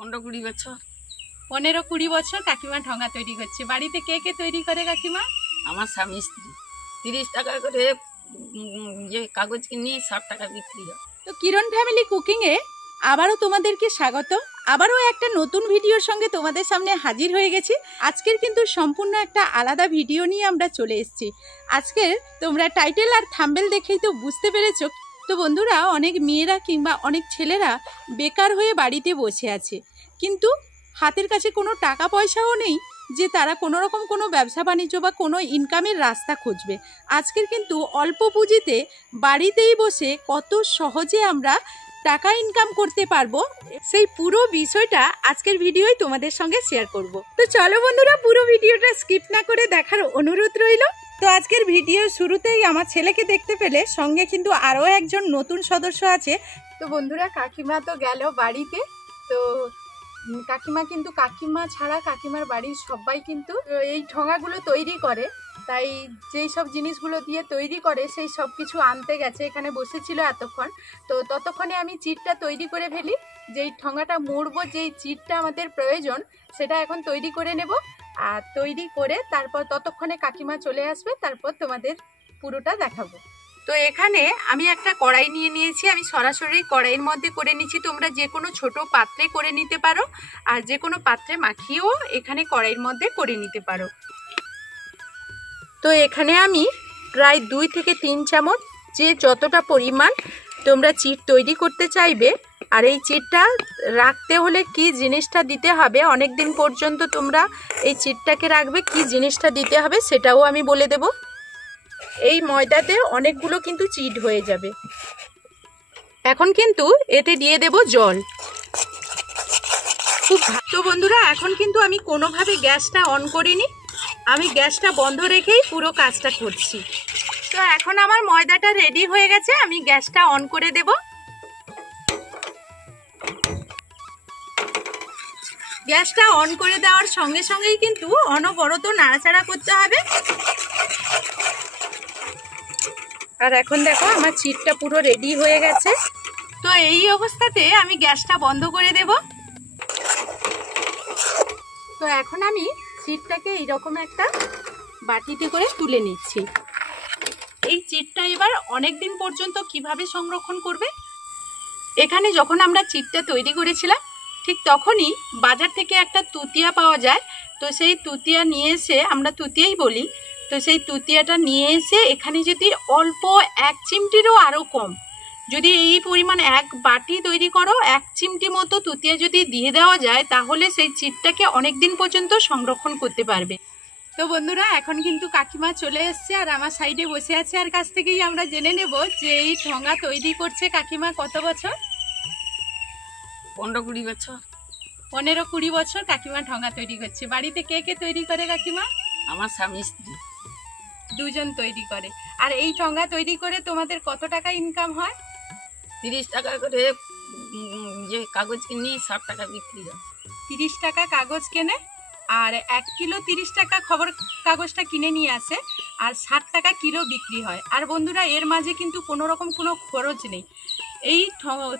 15-20 বছর। 15-20 বছর কাকিমা ঠোঙা তৈরি করছে। বাড়িতে কে কে তৈরি করে কাকিমা? আমার স্বামী স্ত্রী। 30 টাকা করে যে কাগজ কিনি 60 টাকা বিক্রি হয়। তো কিরণ ফ্যামিলি কুকিংয়ে আবারও তোমাদেরকে স্বাগত। আবারও একটা নতুন ভিডিওর সঙ্গে তোমাদের সামনে হাজির হয়ে গেছি। আজকের কিন্তু সম্পূর্ণ একটা আলাদা ভিডিও নিয়ে আমরা চলে এসেছি। আজকের তোমরা টাইটেল আর থাম্বনেল দেখেই তো বুঝতে পেরেছো। তো বন্ধুরা, অনেক মেয়েরা কিংবা অনেক ছেলেরা বেকার হয়ে বাড়িতে বসে আছে, কিন্তু হাতের কাছে কোনো টাকা পয়সাও নেই যে তারা কোনো রকম কোনো ব্যবসা বাণিজ্য বা কোনো ইনকামের রাস্তা খুঁজবে। আজকের কিন্তু অল্প পুঁজিতে বাড়িতেই বসে কত সহজে আমরা টাকা ইনকাম করতে পারবো, সেই পুরো বিষয়টা আজকের ভিডিওয় তোমাদের সঙ্গে শেয়ার করব। তো চলো বন্ধুরা, পুরো ভিডিওটা স্কিপ না করে দেখার অনুরোধ রইল। তো আজকের ভিডিওর শুরুতেই আমার ছেলেকে দেখতে পেলে সঙ্গে কিন্তু আরও একজন নতুন সদস্য আছে। তো বন্ধুরা, কাকিমা তো গেল বাড়িতে। তো কাকিমা ছাড়া কাকিমার বাড়ির সবাই কিন্তু এই ঠোঙাগুলো তৈরি করে, তাই যেই সব জিনিসগুলো দিয়ে তৈরি করে সেই সব কিছু আনতে গেছে। এখানে বসেছিল এতক্ষণ। তো ততক্ষণে আমি চিটটা তৈরি করে ফেলি। যেই ঠোঙাটা মুড়বো, যেই চিটটা আমাদের প্রয়োজন, সেটা এখন তৈরি করে নেব। আর তৈরি করে তারপর ততক্ষণে কাকিমা চলে আসবে, তারপর তোমাদের পুরোটা দেখাবো। তো এখানে আমি একটা কড়াই নিয়ে নিয়েছি। আমি সরাসরি কড়াইয়ের মধ্যে করে নিচ্ছি। তোমরা যে কোনো ছোট পাত্রে করে নিতে পারো, আর যে কোনো পাত্রে মাখিয়েও এখানে কড়াইয়ের মধ্যে করে নিতে পারো। তো এখানে আমি প্রায় 2 থেকে 3 চামচ, যে যতটা পরিমাণ তোমরা চিট তৈরি করতে চাইবে। আর এই চিটটা রাখতে হলে কি জিনিসটা দিতে হবে, অনেক দিন পর্যন্ত তোমরা এই চিটটাকে রাখবে, কি জিনিসটা দিতে হবে সেটাও আমি বলে দেব। এই ময়দাতে অনেকগুলো কিন্তু চিট হয়ে যাবে। এখন কিন্তু এতে দিয়ে দেব জল। তো বন্ধুরা, এখন কিন্তু আমি কোনোভাবে গ্যাসটা অন করিনি, আমি গ্যাসটা বন্ধ রেখেই পুরো কাজটা করছি। তো এখন আমার ময়দাটা রেডি হয়ে গেছে, আমি গ্যাসটা অন করে দেব। গ্যাসটা অন করে দেওয়ার সঙ্গে সঙ্গেই কিন্তু অনবরত নাড়াচাড়া করতে হবে। আর এখন দেখো আমার চিটটা পুরো রেডি হয়ে গেছে। তো এই অবস্থাতে আমি গ্যাসটা বন্ধ করে দেব। তো এখন আমি চিটটাকে এইরকম একটা বাটিতে করে তুলে নিচ্ছি। এই চিটটা এবার অনেক দিন পর্যন্ত কিভাবে সংরক্ষণ করবে, এখানে যখন আমরা চিটটা তৈরি করেছিলাম ঠিক তখনই বাজার থেকে একটা তুতিয়া পাওয়া যায়। তো সেই তুতিয়া নিয়ে এসে, আমরা তুতিয়াই বলি, তো সেই তুতিয়াটা নিয়ে এসে এখানে যদি অল্প 1 চিমটিরও আরও কম, যদি এই পরিমাণ 1 বাটি তৈরি করো, 1 চিমটি মতো তুতিয়া যদি দিয়ে দেওয়া যায়, তাহলে সেই চিটটাকে অনেক দিন পর্যন্ত সংরক্ষণ করতে পারবে। তো বন্ধুরা, এখন কিন্তু কাকিমা চলে এসছে আর আমার সাইডে বসে আছে। আর কাছ থেকেই আমরা জেনে নেব যে এই ঠোঙা তৈরি করছে কাকিমা কত বছর। 15-20 বছর। 15-20 বছর কাকিমা ঠোঙা তৈরি করছে। বাড়িতে কে কে তৈরি করে কাকিমা? আমার স্বামী স্ত্রী 2 জন তৈরি করে। আর এই ঠোঙা তৈরি করে তোমাদের কত টাকা ইনকাম হয়? 30 টাকা করে যে কাগজ কিনি 60 টাকা বিক্রি হয়। 30 টাকা কাগজ কেনে, আর 1 কিলো 30 টাকা খবর কাগজটা কিনে নিয়ে আসে, আর 60 টাকা কিলো বিক্রি হয়। আর বন্ধুরা, এর মাঝে কিন্তু কোনো রকম কোনো খরচ নেই। এই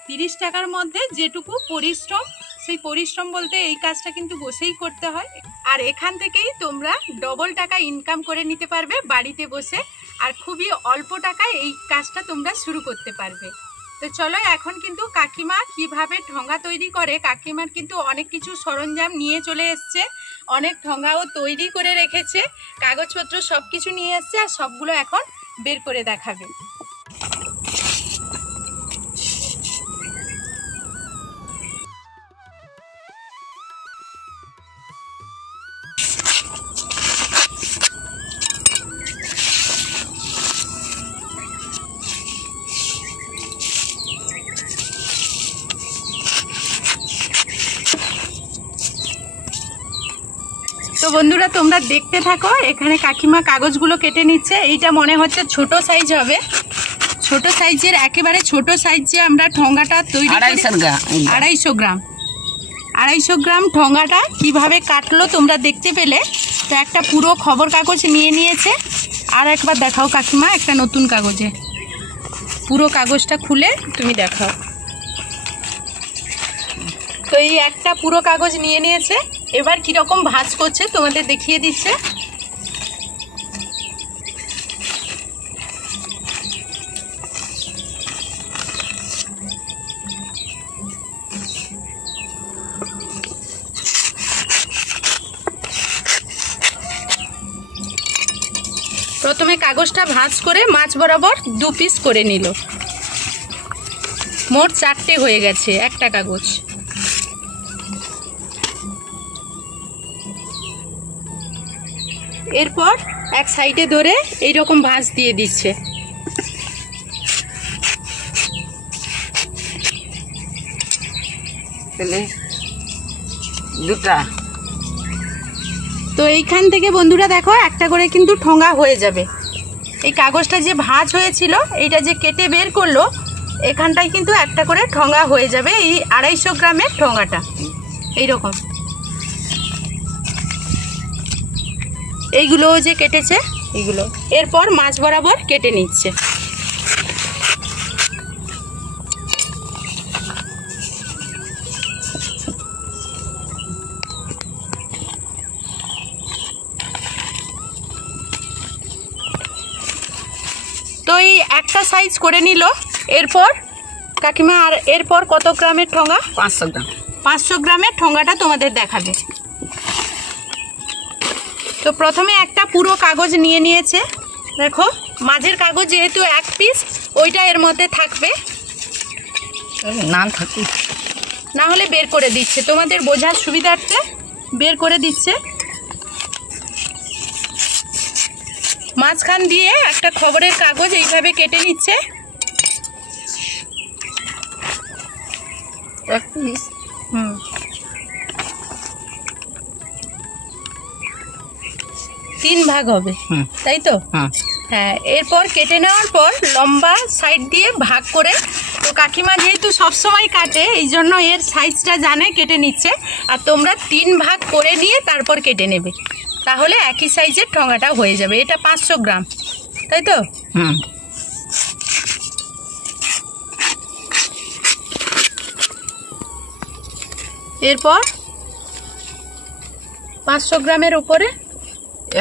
30 টাকার মধ্যে যেটুকু পরিশ্রম, সেই পরিশ্রম বলতে এই কাজটা কিন্তু বসেই করতে হয়। আর এখান থেকেই তোমরা ডবল টাকা ইনকাম করে নিতে পারবে বাড়িতে বসে, আর খুবই অল্প টাকায় এই কাজটা তোমরা শুরু করতে পারবে। তো চলো, এখন কিন্তু কাকিমা কিভাবে ঠোঙা তৈরি করে, কাকিমার কিন্তু অনেক কিছু সরঞ্জাম নিয়ে চলে এসছে, অনেক ঠোঙাও তৈরি করে রেখেছে, কাগজপত্র সব কিছু নিয়ে এসছে, আর সবগুলো এখন বের করে দেখাবে। তো বন্ধুরা, তোমরা দেখতে থাকো। এখানে কাকিমা কাগজগুলো কেটে নিচ্ছে। এইটা মনে হচ্ছে ছোট সাইজ হবে, ছোট সাইজের, একেবারে ছোট সাইজে আমরা ঠোঙাটা তৈরি করি। 250 গ্রাম ঠোঙাটা কিভাবে কাটলো তোমরা দেখতে পেলে। তো একটা পুরো খবর কাগজ নিয়ে নিয়েছে। আর একবার দেখাও কাকিমা, একটা নতুন কাগজে পুরো কাগজটা খুলে তুমি দেখাও। তো এই একটা পুরো কাগজ নিয়ে নিয়েছে, এবার কিরকম ভাঁজ করছে তোমাদের দেখিয়ে দিচ্ছে। প্রথমে কাগজটা ভাঁজ করে মাছ বরাবর 2 পিস করে নিল, মোট 4টে হয়ে গেছে একটা কাগজ। এরপর এক সাইডে ধরে এইরকম ভাঁজ দিয়ে দিচ্ছে। দুটা তো এইখান থেকে বন্ধুরা দেখো একটা করে কিন্তু ঠোঙা হয়ে যাবে। এই কাগজটা যে ভাঁজ হয়েছিল এইটা যে কেটে বের করলো, এখানটায় কিন্তু একটা করে ঠোঙা হয়ে যাবে। এই 250 গ্রামের ঠোঙাটা এইরকম। এইগুলো যে কেটেছে এইগুলো এরপর মাছ বরাবর কেটে নিচ্ছে। তো এই একটা সাইজ করে নিল। এরপর কাকিমা আর এরপর কত গ্রামের ঠোঙা? 500 গ্রাম। 500 গ্রামের ঠোঙাটা তোমাদের দেখাবে। তো প্রথমে একটা পুরো কাগজ নিয়ে নিয়েছে, দেখো মাঝের কাগজ যেহেতু 1 পিস, ওইটা এর মধ্যে থাকবে, না থাকুক, না হলে বের করে দিচ্ছে, তোমাদের বোঝার সুবিধার্থে বের করে দিচ্ছে। মাঝখান দিয়ে একটা খবরের কাগজ এইভাবে কেটে নিচ্ছে। 1 পিস। 3 ভাগ হবে, তাই তো? হ্যাঁ। এরপর কেটে নেওয়ার পর লম্বা সাইড দিয়ে ভাগ করে, তো কাকিমা যেহেতু সবসময় কাটে এই জন্য এর সাইজটা জানে, কেটে নিচ্ছে। আর তোমরা 3 ভাগ করে নিয়ে তারপর কেটে নেবে, তাহলে একই সাইজের ঠোঙাটা হয়ে যাবে। এটা 500 গ্রাম, তাই তো? এরপর 500 গ্রামের উপরে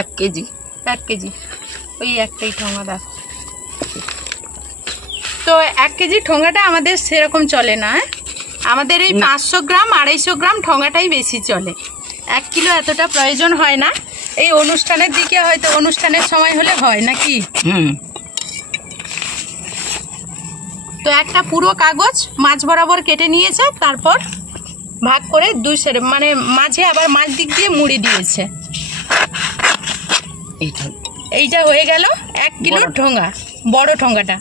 1 কেজি। 1 কেজি, ওই একটাই ঠোঙা দাও। তো 1 কেজি ঠোঙাটা আমাদের সেরকম চলে না, আমাদের এই 500 গ্রাম 250 গ্রাম ঠোঙাটাই বেশি চলে। 1 কিলো এতটা প্রয়োজন হয় না, এই অনুষ্ঠানের দিকে হয়তো অনুষ্ঠানের সময় হলে হয় নাকি। তো একটা পুরো কাগজ মাছ বরাবর কেটে নিয়েছে, তারপর ভাগ করে 2 সেরে মানে মাঝে আবার মাছ দিক দিয়ে মুড়ি দিয়েছে। এইটা হয়ে গেল 1 কিলো ঠোঙা, বড় ঠোঙাটা।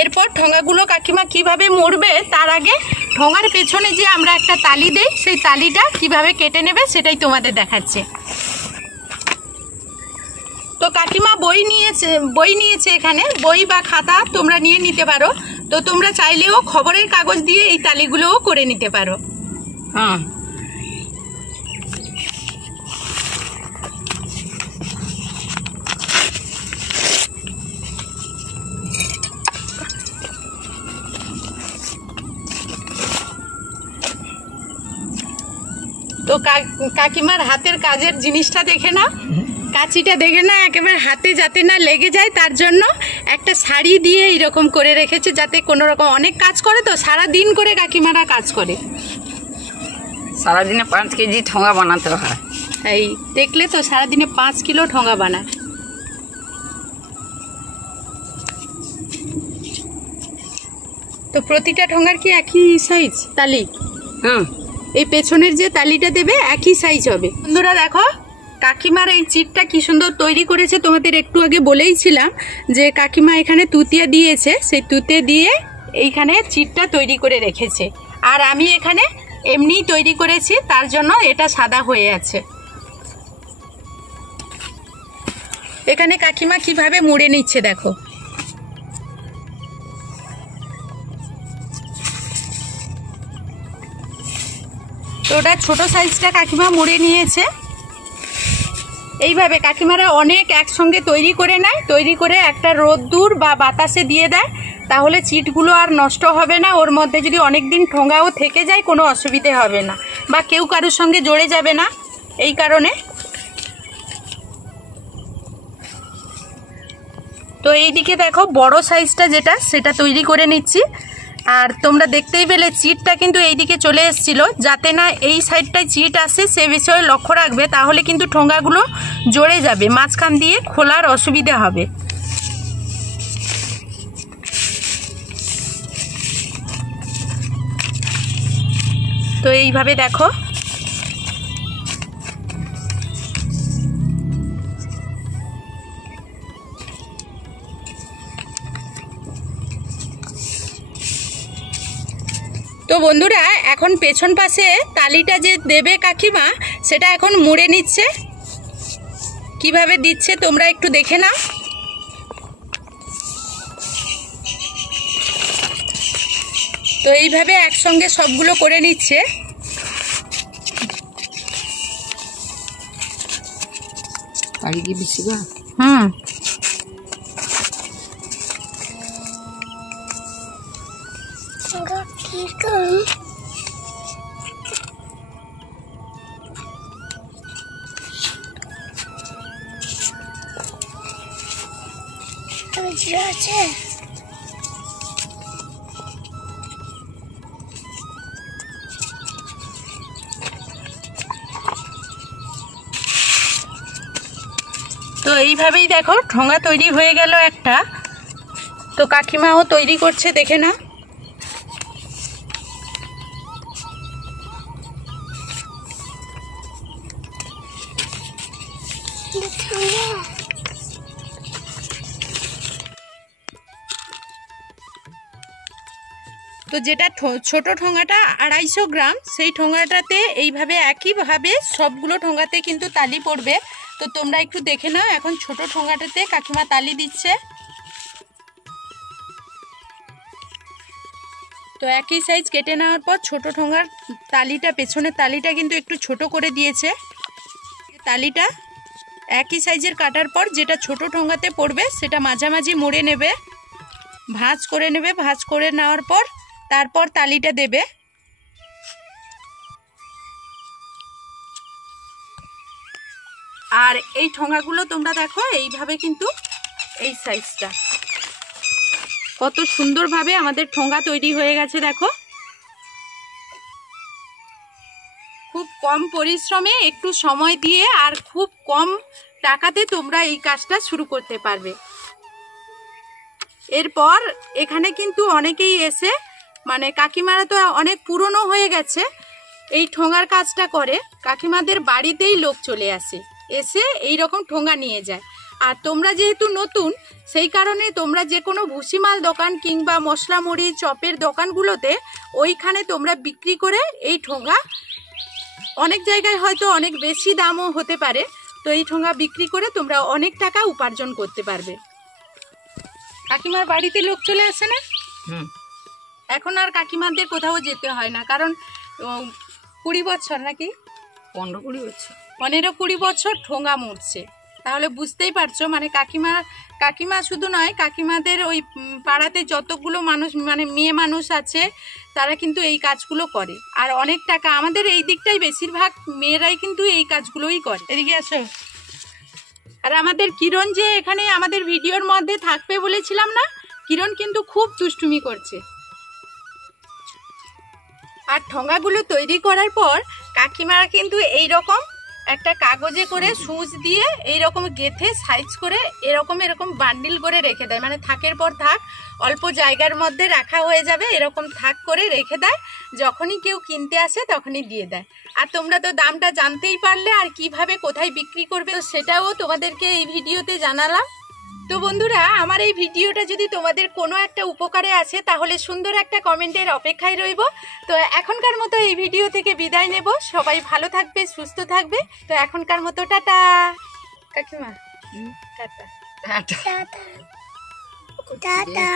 এরপর ঠোঙাগুলো কাকিমা কিভাবে মুড়বে তার আগে ঠোঙার পেছনে যে আমরা একটা তালি দেই, সেই তালিটা কিভাবে কেটে নেবে সেটাই তোমাদের দেখাচ্ছে। তো কাকিমা বই নিয়েছে এখানে, বই বা খাতা তোমরা নিয়ে নিতে পারো। তো তোমরা চাইলেও খবরের কাগজ দিয়ে এই তালিগুলোও করে নিতে পারো। তো কাকিমার হাতের কাজের জিনিসটা দেখে না, কাঁচিটা দেখে না, একেবারে হাতে যাতে না লেগে যায় তার জন্য একটা শাড়ি দিয়ে এইরকম করে রেখেছে, যাতে কোনো রকম, অনেক কাজ করে তো সারা দিন করে কাকিমারা কাজ করে, সারাদিনে 5 কেজি ঠোঙা বানাতে হয়। এই দেখলে তো সারাদিনে 5 কিলো ঠোঙা বানায়। তো প্রতিটা ঠোঙার কি একই সাইজ তালি? এই পেছনের যে তালিটা দেবে একই সাইজ হবে। বন্ধুরা দেখো কাকিমার এই চিটটা কি সুন্দর তৈরি করেছে, তোমাদের একটু আগে বলেইছিলাম যে কাকিমা এখানে তুতিয়া দিয়েছে, সেই তুতে দিয়ে এইখানে চিটটা তৈরি করে রেখেছে। আর আমি এখানে এমনিই তৈরি করেছি, তার জন্য এটা সাদা হয়ে আছে। এখানে কাকিমা কিভাবে মুড়ে নিচ্ছে দেখো। তো ওটা ছোট সাইজটা কাকিমা মুড়ে নিয়েছে। এইভাবে কাকিমারা অনেক একসঙ্গে তৈরি করে নেয়, তৈরি করে একটা রোদ্দুর বা বাতাসে দিয়ে দেয়, তাহলে চিটগুলো আর নষ্ট হবে না, ওর মধ্যে যদি অনেক দিন ঠোঙাও থেকে যায় কোনো অসুবিধে হবে না, বা কেউ কারোর সঙ্গে জড়ে যাবে না। এই কারণে তো এইদিকে দেখো বড় সাইজটা যেটা সেটা তৈরি করে নিচ্ছি। আর তোমরা দেখতেই পেলে চিটটা কিন্তু এইদিকে চলে এসেছিল, যাতে না এই সাইডটায় চিট আসে সে বিষয়ে লক্ষ্য রাখবে, তাহলে কিন্তু ঠোঙাগুলো জড়ে যাবে, মাঝখান দিয়ে খোলার অসুবিধা হবে। তো এইভাবে দেখো তো বন্ধুরা, এখন পেছন পাশে তালিটা যে দেবে কাকিমা সেটা এখন মুড়ে নিচ্ছে। কিভাবে দিচ্ছে তোমরা একটু দেখে নাও। তো এইভাবে একসঙ্গে সবগুলো করে নিচ্ছে। তো এইভাবেই দেখো ঠোঙা তৈরি হয়ে গেল একটা। তো কাকিমাও তৈরি করছে, দেখে না। তো যেটা ছোট ঠোঙাটা 250 গ্রাম, সেই ঠোঙাটাতে এইভাবে একইভাবে সবগুলো ঠোঙাতে কিন্তু তালি পড়বে। তো তোমরা একটু দেখে নাও, এখন ছোট ঠোঙাটাতে কাকিমা তালি দিচ্ছে। তো একই সাইজ কেটে নেওয়ার পর ছোট ঠোঙার তালিটা, পেছনের তালিটা কিন্তু একটু ছোট করে দিয়েছে। তালিটা একই সাইজের কাটার পর যেটা ছোট ঠোঙাতে পড়বে সেটা মাঝামাঝি মুড়ে নেবে, ভাঁজ করে নেবে। ভাঁজ করে নেওয়ার পর তারপর তালিটা দেবে। আর এই ঠোঙাগুলো তোমরা দেখো এইভাবে কিন্তু এই সাইজটা কত সুন্দরভাবে আমাদের ঠোঙা তৈরি হয়ে গেছে। দেখো খুব কম পরিশ্রমে, একটু সময় দিয়ে আর খুব কম টাকাতে তোমরা এই কাজটা শুরু করতে পারবে। এরপর এখানে কিন্তু অনেকেই এসে, মানে কাকিমারা তো অনেক পুরনো হয়ে গেছে, এই ঠোঙার কাজটা করে। কাকিমাদের বাড়িতেই লোক চলে আসে, এসে এই রকম ঠোঙা নিয়ে যায়। আর তোমরা যেহেতু নতুন, সেই কারণে তোমরা যে কোনো ভুসিমাল দোকান কিংবা মশলা মুড়ি চপের দোকানগুলোতে ওইখানে তোমরা বিক্রি করে এই ঠোঙা, অনেক জায়গায় হয়তো অনেক বেশি দামও হতে পারে, তো এই ঠোঙা বিক্রি করে তোমরা অনেক টাকা উপার্জন করতে পারবে। কাকিমার বাড়িতে লোক চলে আসে না? এখন আর কাকিমাদের কোথাও যেতে হয় না, কারণ 20 বছর নাকি 15-20 বছর ঠোঙা মুড়ছে। তাহলে বুঝতেই পারছো, মানে কাকিমা শুধু নয়, কাকিমাদের ওই পাড়াতে যতগুলো মানুষ, মানে মেয়ে মানুষ আছে, তারা কিন্তু এই কাজগুলো করে। আর অনেক টাকা, আমাদের এই দিকটাই বেশিরভাগ মেয়েরাই কিন্তু এই কাজগুলোই করে। এদিকে আসো। আর আমাদের কিরণ যে এখানে আমাদের ভিডিওর মধ্যে থাকবে বলেছিলাম না, কিরণ কিন্তু খুব দুষ্টুমি করছে। আর ঠোঙাগুলো তৈরি করার পর কাকিমারা কিন্তু এই রকম একটা কাগজে করে সুচ দিয়ে এই রকম গেথে সাইজ করে এরকম বান্ডিল করে রেখে দেয়, মানে থাকের পর থাক অল্প জায়গার মধ্যে রাখা হয়ে যাবে, এরকম থাক করে রেখে দেয়। যখনই কেউ কিনতে আসে তখনই দিয়ে দেয়। আর তোমরা তো দামটা জানতেই পারলে, আর কিভাবে কোথায় বিক্রি করবে সেটাও তোমাদেরকে এই ভিডিওতে জানালাম। তো বন্ধুরা, আমার এই ভিডিওটা যদি তোমাদের কোনো একটা উপকারে আসে তাহলে সুন্দর একটা কমেন্টের অপেক্ষায় রইব। তো এখনকার মতো এই ভিডিও থেকে বিদায় নেব। সবাই ভালো থাকবে, সুস্থ থাকবে। তো এখনকার মতো টাটা কাকিমা, টাটা টাটা টাটা।